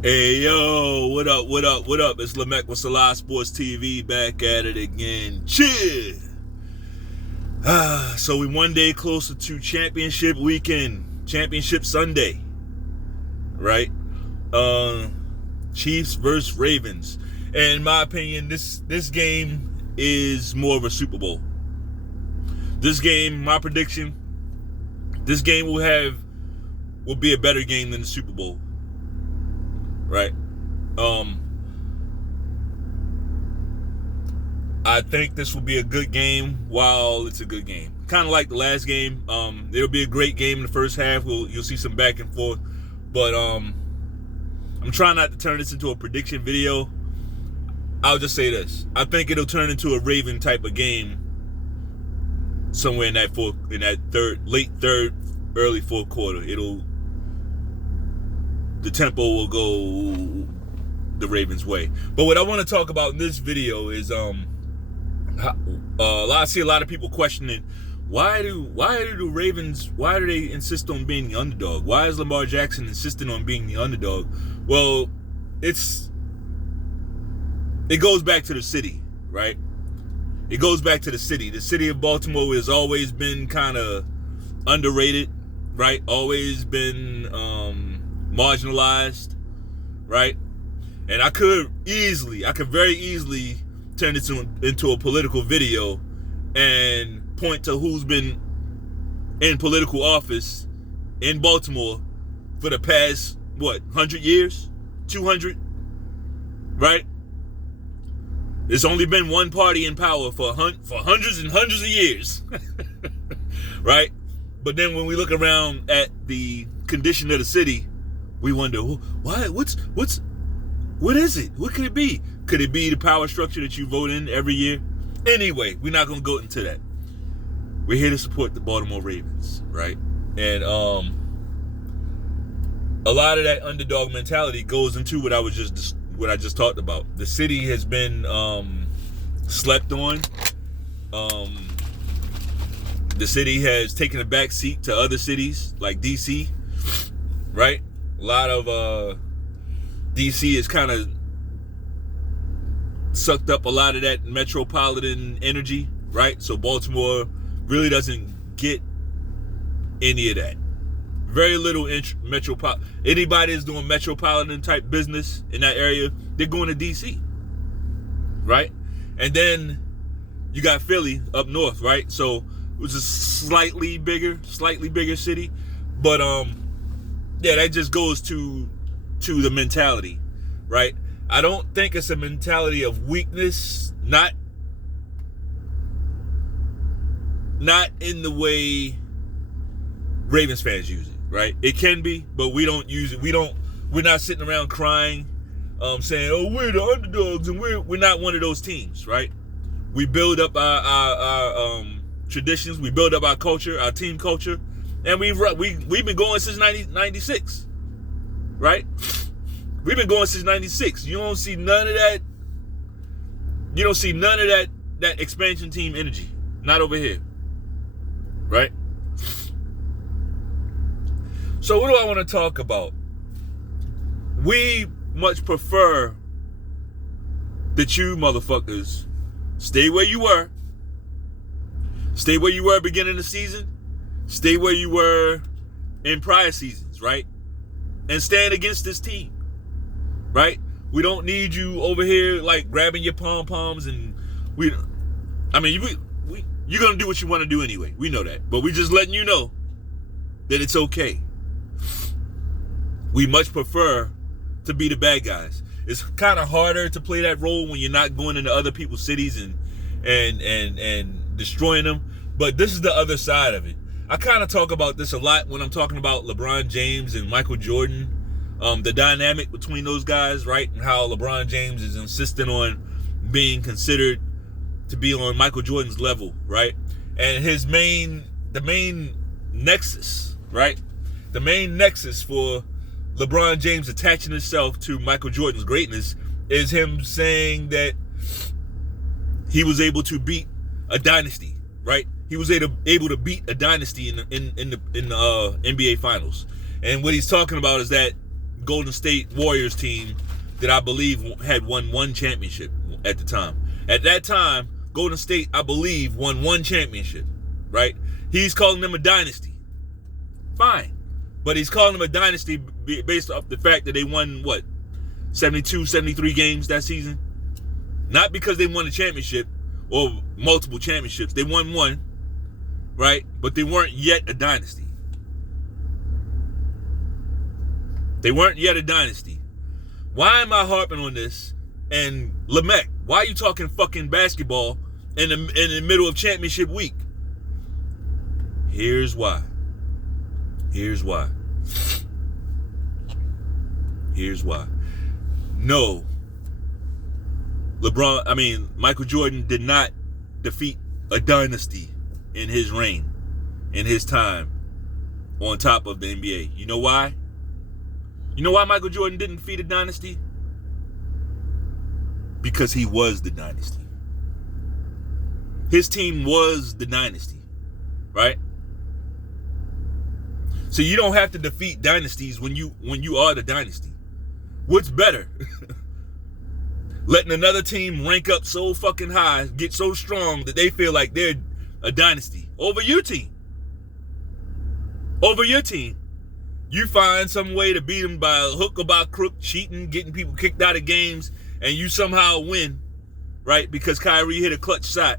Hey yo, what up, what up, what up? It's Lamech with Selah Sports TV back at it again. Cheer! So we one day closer to championship weekend, championship Sunday, right? Chiefs versus Ravens. And in my opinion, this game is more of a Super Bowl. This game, my prediction, this game will be a better game than the Super Bowl. Right. I think this will be a good game while it's a good game. Kind of like the last game. It'll be a great game in the first half. You'll see some back and forth. But I'm trying not to turn this into a prediction video. I'll just say this. I think it'll turn into a Raven type of game somewhere in that late third, early fourth quarter. The tempo will go the Ravens' way. But what I want to talk about in this video is I see a lot of people questioning why do they insist on being the underdog? Why is Lamar Jackson insisting on being the underdog? Well, it goes back to the city, right? It goes back to the city. The city of Baltimore has always been kind of underrated, right? Always been marginalized, right? And I could very easily turn this into a political video and point to who's been in political office in Baltimore for the past 100 years, 200, right? There's only been one party in power for hundreds and hundreds of years, right? But then when we look around at the condition of the city, we wonder, why? What is it? What could it be? Could it be the power structure that you vote in every year? Anyway, we're not going to go into that. We're here to support the Baltimore Ravens, right? And a lot of that underdog mentality goes into what I just talked about. The city has been slept on. The city has taken a back seat to other cities like DC, right? A lot of DC has kind of sucked up a lot of that metropolitan energy, right? So Baltimore really doesn't get any of that. Very little metropolitan. Anybody that's doing metropolitan type business in that area, they're going to DC, right? And then you got Philly up north, right? So it was a slightly bigger city, but yeah, that just goes to the mentality, right? I don't think it's a mentality of weakness, not in the way Ravens fans use it, right? It can be, but we don't use it. We're not sitting around crying, saying, "Oh, we're the underdogs," and we're not one of those teams, right? We build up our traditions, we build up our culture, our team culture, and we've been going since 1996, right? We've been going since 96. You don't see none of that. You don't see none of that expansion team energy. Not over here, right? So what do I want to talk about? We much prefer that you motherfuckers stay where you were. Stay where you were beginning of the season. Stay where you were in prior seasons, right? And stand against this team, right? We don't need you over here like grabbing your pom-poms and you're going to do what you want to do anyway. We know that. But we just letting you know that it's okay. We much prefer to be the bad guys. It's kind of harder to play that role when you're not going into other people's cities and destroying them. But this is the other side of it. I kind of talk about this a lot when I'm talking about LeBron James and Michael Jordan. The dynamic between those guys, right? And how LeBron James is insisting on being considered to be on Michael Jordan's level, right? And the main nexus, right? The main nexus for LeBron James attaching himself to Michael Jordan's greatness is him saying that he was able to beat a dynasty, right? He was able to beat a dynasty in the NBA Finals. And what he's talking about is that Golden State Warriors team that I believe had won one championship at the time. At that time, Golden State, I believe, won one championship, right? He's calling them a dynasty. Fine. But he's calling them a dynasty based off the fact that they won, 72, 73 games that season? Not because they won a championship or multiple championships. They won one, right? But they weren't yet a dynasty. They weren't yet a dynasty. Why am I harping on this? And Lamech, why are you talking fucking basketball in the middle of championship week? Here's why. Here's why. Here's why. No. Michael Jordan did not defeat a dynasty in his reign, in his time on top of the NBA. You know why? You know why Michael Jordan didn't defeat a dynasty? Because he was the dynasty. His team was the dynasty, right? So you don't have to defeat dynasties when you are the dynasty. What's better? Letting another team rank up so fucking high, get so strong that they feel like they're a dynasty over your team. Over your team. You find some way to beat them by hook or by crook, cheating, getting people kicked out of games, and you somehow win, right? Because Kyrie hit a clutch shot.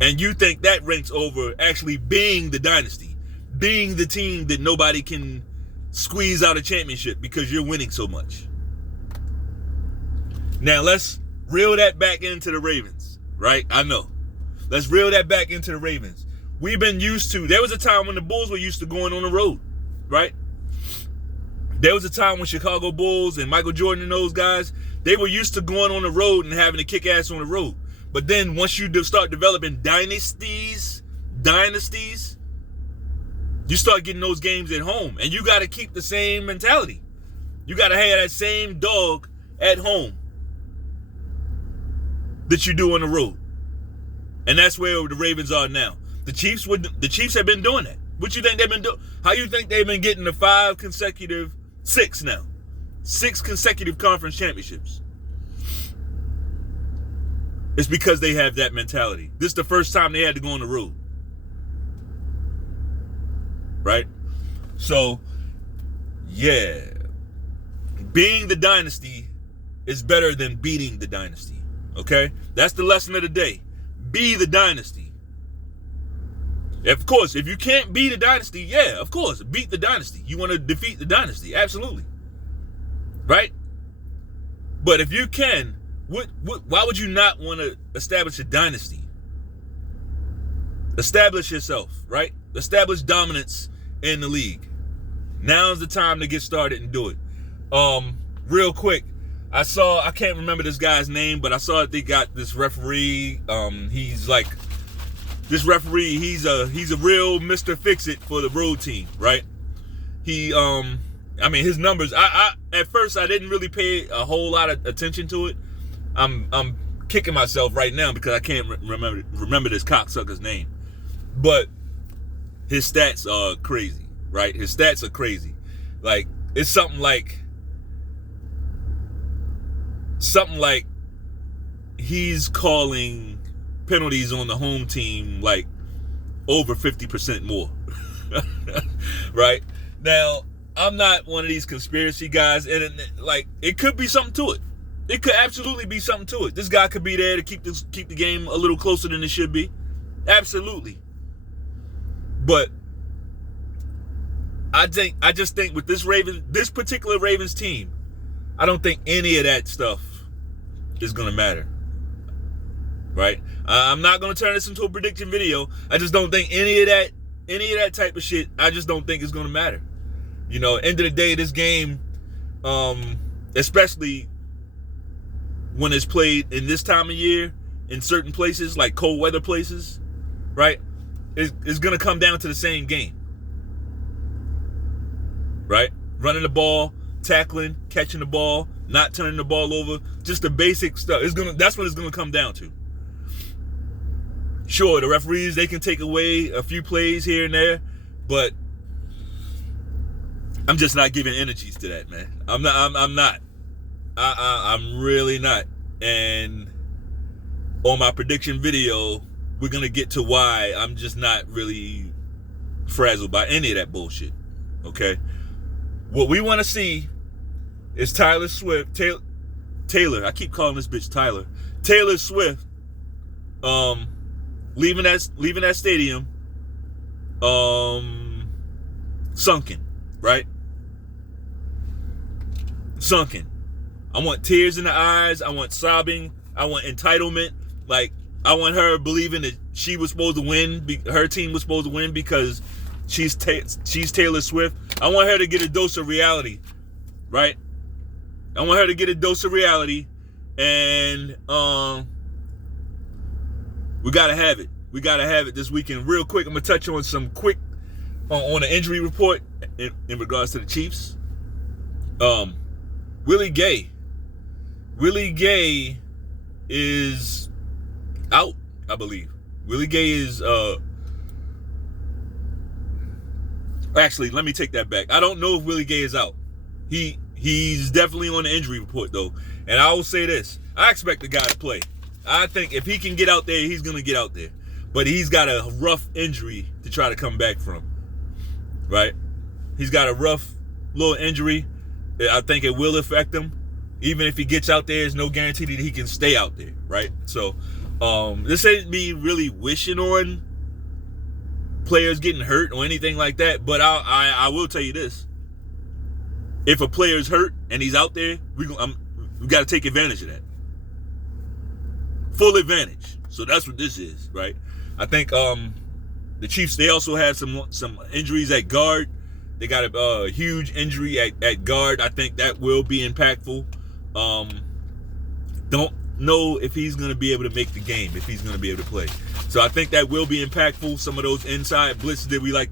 And you think that ranks over actually being the dynasty, being the team that nobody can squeeze out a championship because you're winning so much. Now let's reel that back into the Ravens, right? I know. Let's reel that back into the Ravens. We've been used to, there was a time when the Bulls were used to going on the road, right? There was a time when Chicago Bulls and Michael Jordan and those guys, they were used to going on the road and having to kick ass on the road. But then once you start developing dynasties, you start getting those games at home. And you got to keep the same mentality. You got to have that same dog at home that you do on the road. And that's where the Ravens are now. The Chiefs have been doing that. What you think they've been doing? How you think they've been getting the 6 now? 6 consecutive conference championships. It's because they have that mentality. This is the first time they had to go on the road. Right? So, yeah. Being the dynasty is better than beating the dynasty. Okay? That's the lesson of the day. Be the dynasty. Of course, if you can't beat a dynasty, yeah, of course, beat the dynasty. You want to defeat the dynasty, absolutely. Right? But if you can, why would you not want to establish a dynasty? Establish yourself, right? Establish dominance in the league. Now's the time to get started and do it. Real quick, I can't remember this guy's name, but I saw that they got this referee. He's a real Mr. Fix-It for the road team, right? His numbers, at first I didn't really pay a whole lot of attention to it. I'm kicking myself right now because I can't remember this cocksucker's name. But his stats are crazy, right? His stats are crazy. Like, it's something like he's calling penalties on the home team like over 50% more. Right? Now, I'm not one of these conspiracy guys, and it could be something to it. It could absolutely be something to it. This guy could be there to keep the game a little closer than it should be. Absolutely. But I just think with this particular Ravens team, I don't think any of that stuff is gonna matter. Right? I'm not gonna turn this into a prediction video. I just don't think any of that type of shit, I just don't think it's gonna matter. You know, end of the day, this game, especially when it's played in this time of year in certain places, like cold weather places, right? It's gonna come down to the same game. Right? Running the ball, tackling, catching the ball, not turning the ball over, just the basic stuff. That's what it's gonna come down to. Sure, the referees, they can take away a few plays here and there, but I'm just not giving energies to that, man. I'm not. I'm really not. And on my prediction video, we're gonna get to why I'm just not really frazzled by any of that bullshit. Okay. What we want to see is Taylor Swift. Taylor. I keep calling this bitch Tyler. Taylor Swift. Leaving that stadium. Sunken. Right. Sunken. I want tears in the eyes. I want sobbing. I want entitlement. Like, I want her believing that she was supposed to win. Her team was supposed to win because she's Taylor Swift. I want her to get a dose of reality, right? I want her to get a dose of reality, and we gotta have it. We gotta have it this weekend. Real quick, I'm gonna touch on some quick on the injury report in regards to the Chiefs. Willie Gay is out, I believe. Willie Gay is actually, let me take that back. I don't know if Willie Gay is out. He's definitely on the injury report though. And I will say this. I expect the guy to play. I think if he can get out there, he's gonna get out there. But he's got a rough injury to try to come back from. Right? He's got a rough little injury. I think it will affect him. Even if he gets out there, there's no guarantee that he can stay out there, right? So, this ain't me really wishing on players getting hurt or anything like that, but I will tell you this. If a player's hurt and he's out there, we got to take advantage of that. Full advantage. So that's what this is, right? I think the Chiefs, they also have some injuries at guard. They got a huge injury at guard. I think that will be impactful. Don't know if he's going to be able to make the game, if he's going to be able to play. So I think that will be impactful. Some of those inside blitzes that we like